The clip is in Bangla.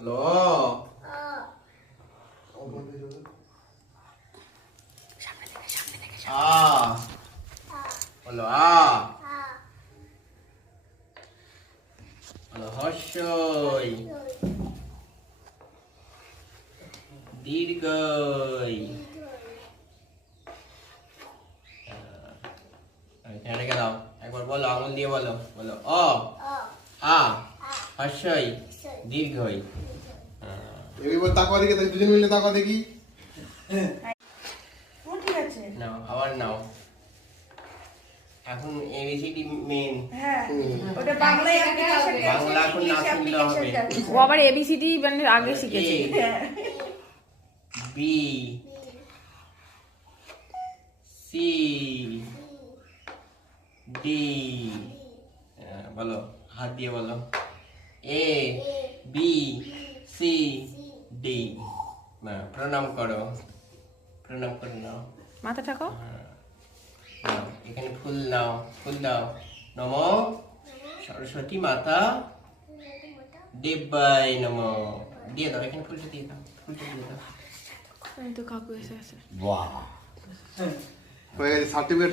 বলো আ বলো আ বলো হর্ষই দীর্ঘই এখানে রেখে দাও একবার বলো আঙুল দিয়ে বলো বলো অ আ হর্ষই দীর্ঘই এবার তাকওয়া দেখি দুজন মিলে তাকওয়া দেখি ঠিক আছে নাও আবার নাও এখন এবিসিডি মেন হ্যাঁ ওটা বাংলা অ্যাপ্লিকেশন বাংলা এখন না শিখলে হবে ও আবার এবিসিডি মানে আগে শিখেছে। বি সি ডি বলো হাত দিয়ে বলো এ বি সি ডি প্রণাম করো নাও মাথা ঠাকো। নাও এখানে ফুল নাও ফুল দাও নমো সরস্বতী মাতা দেবাই নমো দিয়ে দাও এখানে ফুলটা দিয়ে দাও এই তো কাকু এসে আছে। হয়ে গেছে সার্টিফিকেট